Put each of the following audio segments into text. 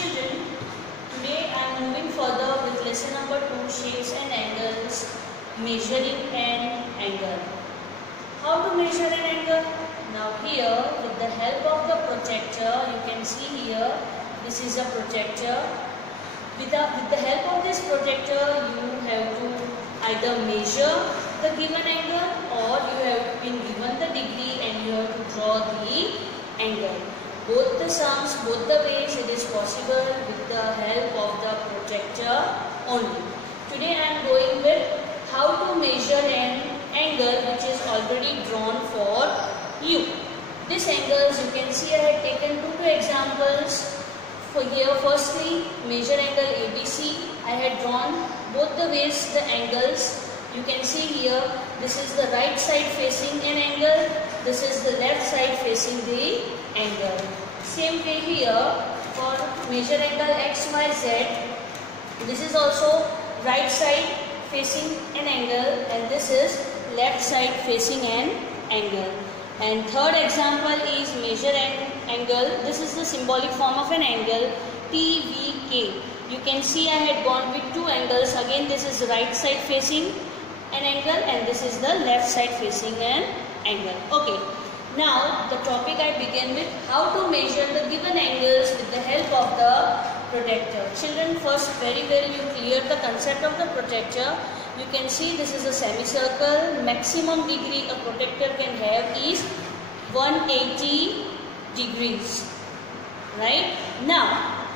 Children, today I am moving further with lesson number 2, shapes and angles, measuring an angle. How to measure an angle? Now here, with the help of the protractor, you can see here, this is a protractor. With the help of this protractor, you have to either measure the given angle or you have been given the degree and you have to draw the angle. Both the sums, both the ways it is possible with the help of the protractor only. Today I am going with how to measure an angle which is already drawn for you. These angles you can see I have taken two examples. For here firstly measure angle ABC. I had drawn both the ways the angles. You can see here this is the right side facing an angle. This is the left side facing the angle. Same way here for measure angle XYZ. This is also right side facing an angle and this is left side facing an angle. And third example is measure an angle. This is the symbolic form of an angle TVK. You can see I had gone with two angles. Again this is right side facing an angle and this is the left side facing an angle. Okay. Now the topic I begin with how to measure the given angles with the help of the protractor. Children, first very well you clear the concept of the protractor. You can see this is a semicircle. Maximum degree a protractor can have is 180 degrees. Right? Now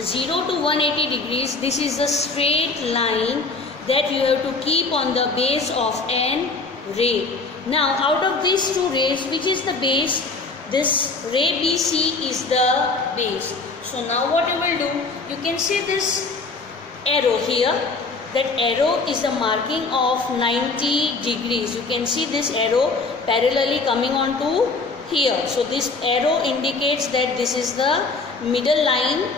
0 to 180 degrees, this is a straight line that you have to keep on the base of an ray. Now out of these two rays, which is the base? This ray BC is the base. So now what you will do, you can see this arrow here. That arrow is the marking of 90 degrees. You can see this arrow parallelly coming on to here. So this arrow indicates that this is the middle line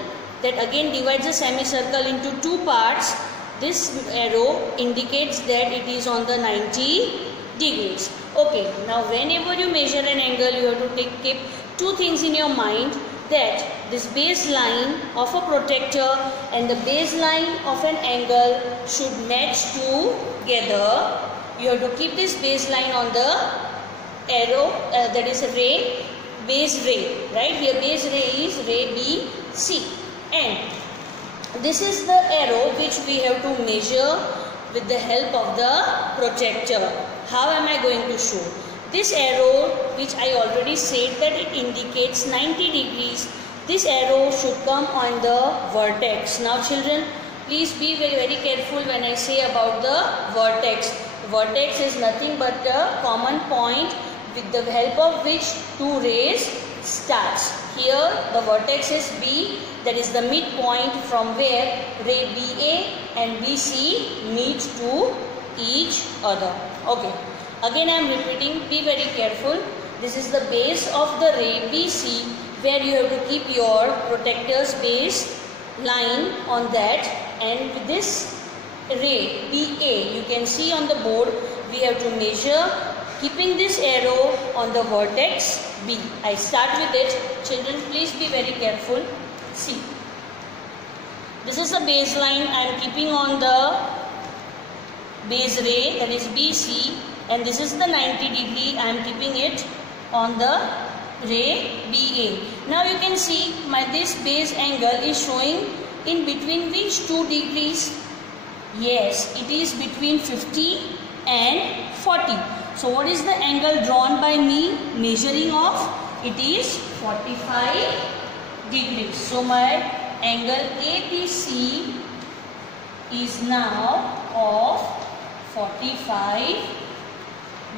that again divides the semicircle into two parts. This arrow indicates that it is on the 90 degrees. Okay, now whenever you measure an angle, you have to keep two things in your mind, that this baseline of a protractor and the baseline of an angle should match together. You have to keep this baseline on the arrow, that is a ray, base ray, right? Here base ray is ray BC, and this is the arrow which we have to measure with the help of the protractor. How am I going to show? This arrow, which I already said that it indicates 90 degrees, this arrow should come on the vertex. Now children, please be very careful when I say about the vertex. Vertex is nothing but a common point with the help of which two rays starts. Here the vertex is B, that is the midpoint from where ray BA and BC meet to each other. Okay, again I am repeating, be very careful. This is the base of the ray BC where you have to keep your protractor's base line on that, and with this ray BA, you can see on the board we have to measure keeping this arrow on the vertex B. I start with it. Children, please be very careful. See, this is the baseline I am keeping on the base ray, that is BC, and this is the 90 degree I am keeping it on the ray BA. Now you can see this base angle is showing in between which 2 degrees? Yes, it is between 50 and 40. So what is the angle drawn by me measuring of? It is 45 degrees. So my angle ABC is now of 45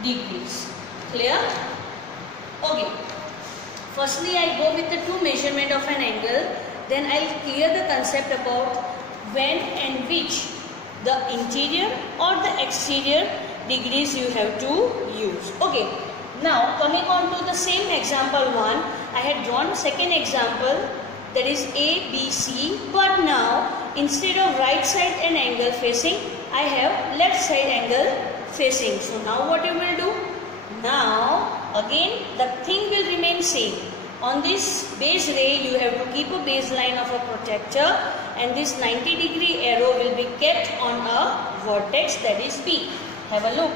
degrees. Clear? Okay. Firstly, I go with the two measurement of an angle. Then I will clear the concept about when and which the interior or the exterior degrees you have to use. Okay. Now coming on to the same example 1, I had drawn second example, that is ABC, but now instead of right side an angle facing, I have left side angle facing. So now what you will do? Now again the thing will remain same. On this base ray, you have to keep a baseline of a protector, and this 90-degree arrow will be kept on a vertex, that is B. Have a look.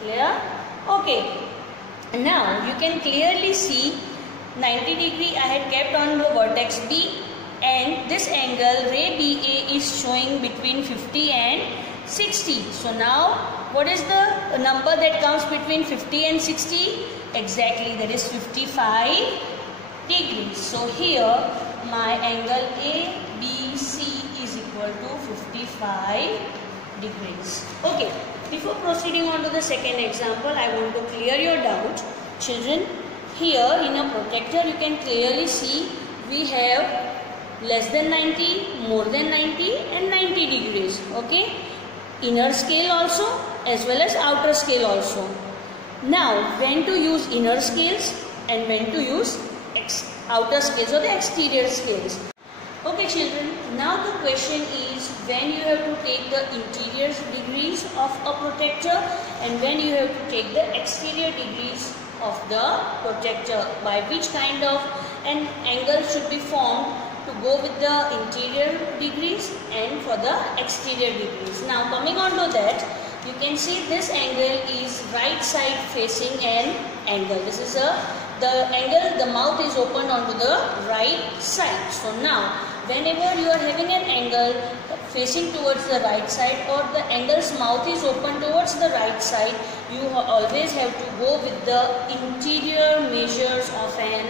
Clear? Okay. Now you can clearly see 90-degree I had kept on the vertex B, and this angle ray BA is showing between 50 and 60. So now what is the number that comes between 50 and 60? Exactly, that is 55 degrees. So here my angle ABC is equal to 55 degrees. Okay, before proceeding on to the second example, I want to clear your doubt. Children, here in a protector you can clearly see we have less than 90, more than 90 and 90 degrees. Okay, inner scale also as well as outer scale also. Now when to use inner scales and when to use outer scales or the exterior scales. Okay children, now the question is when you have to take the interior degrees of a protector and when you have to take the exterior degrees of the protector. By which kind of an angle should be formed to go with the interior degrees and for the exterior degrees. Now coming on to that, you can see this angle is right side facing an angle. This is the angle, the mouth is opened onto the right side. So now whenever you are having an angle facing towards the right side or the angle's mouth is open towards the right side, you always have to go with the interior measures of an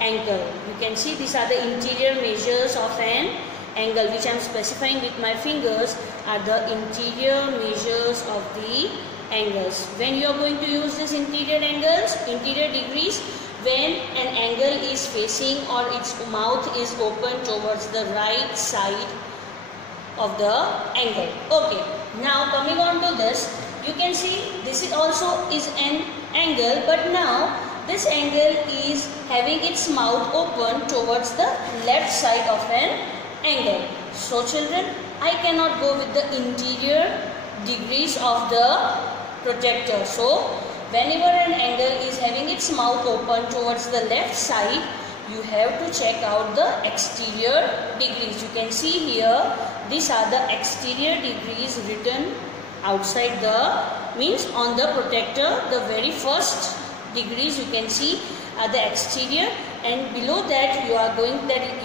angle. You can see these are the interior measures of an angle, which I am specifying with my fingers are the interior measures of the angles. When you are going to use this interior angles, interior degrees, when an angle is facing or its mouth is open towards the right side of the angle. Okay, now coming on to this, you can see this is also is an angle, but now this angle is having its mouth open towards the left side of an angle. So children, I cannot go with the interior degrees of the protector. So whenever an angle is having its mouth open towards the left side, you have to check out the exterior degrees. You can see here, these are the exterior degrees written outside the, means on the protector, the very first degrees you can see are the exterior, and below that you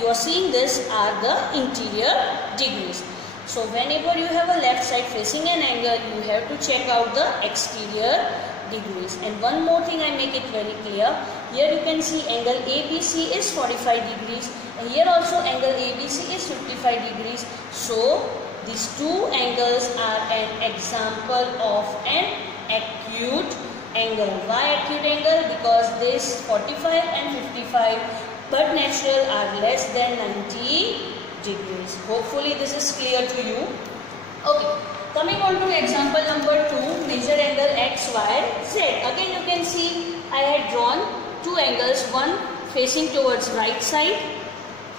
are seeing this are the interior degrees. So whenever you have a left side facing an angle, you have to check out the exterior degrees. And one more thing, I make it very clear. Here you can see angle ABC is 45 degrees and here also angle ABC is 55 degrees. So these two angles are an example of an acute angle. Why acute angle? Because this 45 and 55 but natural are less than 90 degrees. Hopefully this is clear to you. Okay, coming on to example number 2, measure angle X, Y, Z. Again you can see I had drawn two angles, one facing towards right side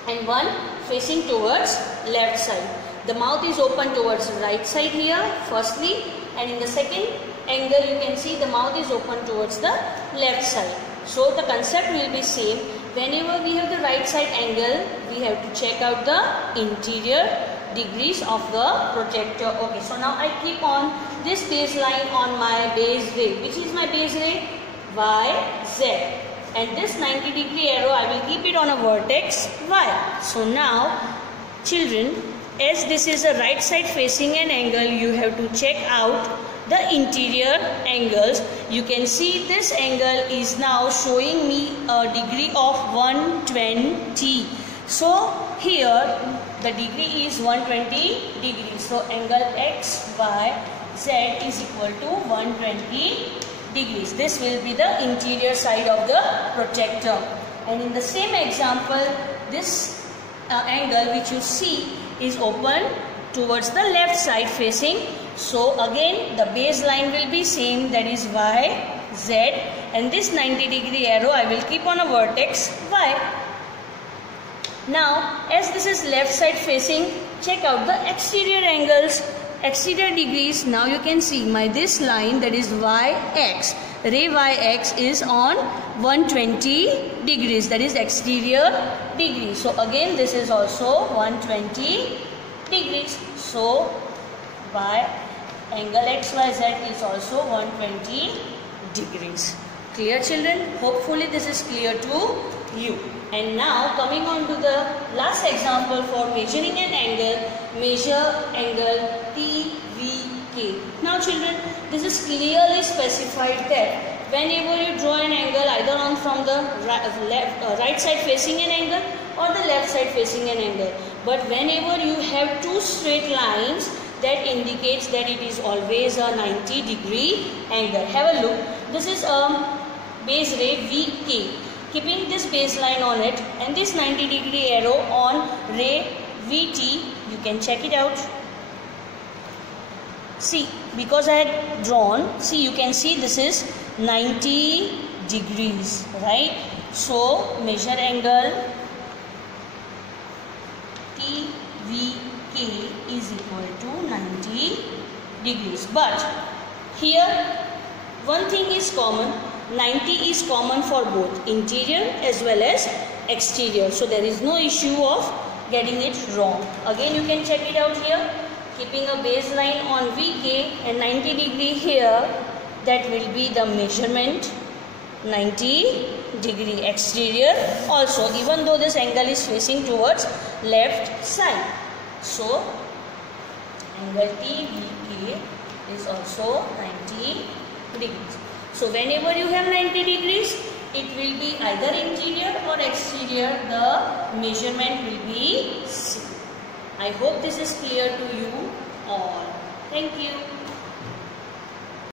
and one facing towards left side. The mouth is open towards right side here firstly, and in the second angle you can see the mouth is open towards the left side. So the concept will be same. Whenever we have the right side angle, we have to check out the interior degrees of the protector. Okay, so now I keep on this baseline on my base ray. Which is my base ray? Y, Z. And this 90 degree arrow, I will keep it on a vertex Y. So now, children, as this is a right side facing an angle, you have to check out the interior angles. You can see this angle is now showing me a degree of 120. So here the degree is 120 degrees. So angle X, Y, Z is equal to 120 degrees. This will be the interior side of the protector. And in the same example, this angle which you see is open towards the left side facing. So again the baseline will be same, that is Y, Z, and this 90 degree arrow I will keep on a vertex Y. Now as this is left side facing, check out the exterior angles. exterior degrees, now you can see this line, that is yx. Ray yx is on 120 degrees, that is exterior degrees. So again this is also 120 degrees. So y angle xyz is also 120 degrees. Clear children? Hopefully this is clear to you. And now coming on to the last example for measuring an angle, measure angle TVK. Now children, this is clearly specified that whenever you draw an angle either on from the right side facing an angle or the left side facing an angle, but whenever you have two straight lines, that indicates that it is always a 90-degree angle. Have a look. This is a base ray VK. Keeping this baseline on it and this 90-degree arrow on ray VT, you can check it out. See, because I had drawn, see, you can see this is 90 degrees, right? So measure angle TVK is equal to 90 degrees. But here one thing is common. 90 is common for both interior as well as exterior. So there is no issue of getting it wrong. Again you can check it out here. Keeping a baseline on VK and 90 degree here, that will be the measurement 90 degree exterior also, even though this angle is facing towards left side. So angle TVK is also 90 degrees. So whenever you have 90 degrees, it will be either interior or exterior, the measurement will be same. I hope this is clear to you all. Thank you.